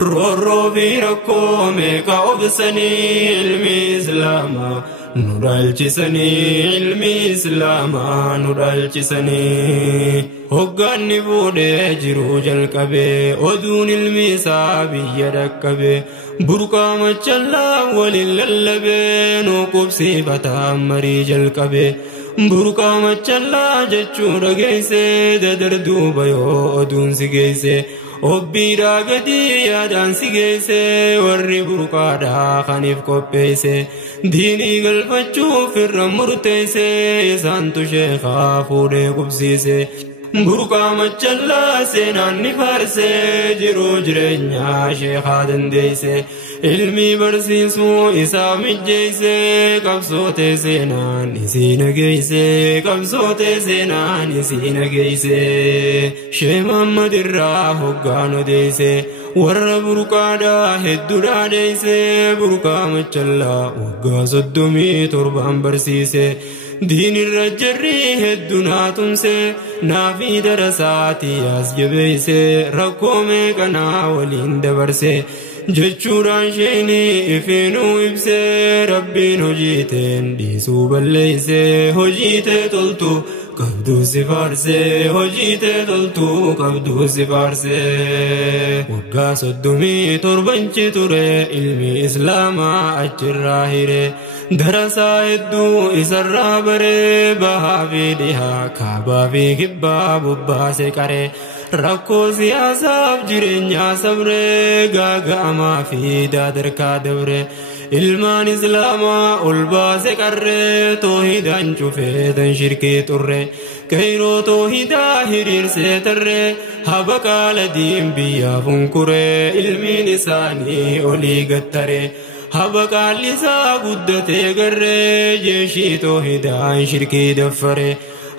Rorro birakkoo meeqa obsanii ilmi islaamaa nu dhaalchisanii ilmi islaamaa nu dhaalchisanii hoggaanni fuudhee jiruu jalqabee oduun ilmi isaa biyya dhaqqabee burqaa machallaa waliin lallabee nu qubsiifataa marii jalqabee burqaa machallaa jechuu dhageessee dadarduuba yoo oduun si geesse obbiidhaa gadi yaadaan si geesse warri burqaadhaa kaniif qopheesse diinii galfachuuf irra murteesse isaantu sheekaa fuudhee qubsiise burqaa machallaa seenaan ni faarse jiruu jireenyaa sheekaa dandeesse ilmi barsiisuu isaa mijjeesse qabsootee seenaan isii nageesse qabsootee seenaan isii nageesse Shee Muhammad irraa hoggaan odeesse warra burqaadhaa hedduudhaa deesse burqaa machallaa waggaa 37 barsiise diinirra jarri heddunaa tumse naafii darasaatii as jabeesse rakkoo meeqanaa waliin dabarse jechuudhaan sheeni ifeenuu ibse rabbiin hojiiteen dhiisuu balleeyse hojiitee toltu qabduu si faarse hojiitee toltu qabduu si faarse waggaa 37 ture ilmi islaamaa achirraa hire darasaa hedduu isarraa bare bahaa fi dhihaa kaabaa fi kibbaa bobbaase qare rakkoo siyaasaaf jireenyaa sabre gaaga'amaa fi daadarkaa dabre ilmaan islaamaa ol baase qarre toohidaan cufeetan shirkii xurre kayroo toohidaa hiriirsee tarre habaqaala diin biyyaa funkure ilmiin isaanii olii gattare habaqaalli isaa guddatee garre jeeshii toohidaan shirkii daffare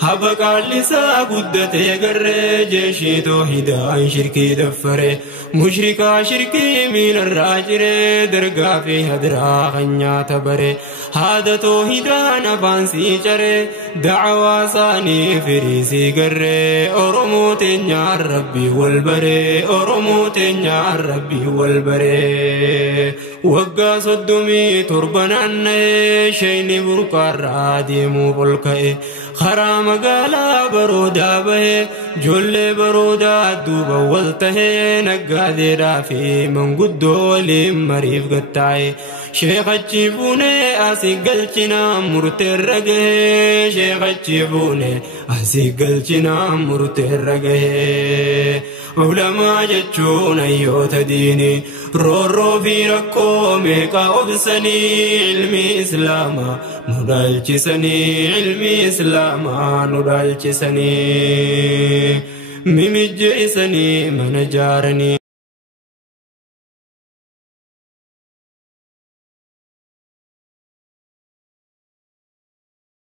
habaqaalli isaa guddatee garre jeeshii toohidaan shirkii daffare mushrikaa shirkii miilarraa cire dargaa fi hadiraa kan nyaata bare haada toohidaan afaan sii care dacwaa isaanii firiisii garre oromoo teenyaan rabbii wal bare oromoo teenyaan rabbii wal bare waggaa 37 naanna'ee sheeyni burqaarraa deemuuf ol ka'e karaa magaalaa baroodaa bahe ijoollee baroodaa duuba wal tahee naggaadeedhaa fi manguddoo waliin mariif gattaa'e sheekachi fuunee asii galchinaa murteerra gahee sheekachi fuunee asii galchinaa murteerra gahee ulamaa jechuun hayyoota diinii roorroo fi rakkoo meeqa obsanii ilmi islaamaa nu dhaalchisanii ilmi islaamaa nu dhaalchisanii mimijjeessanii mana jaaranii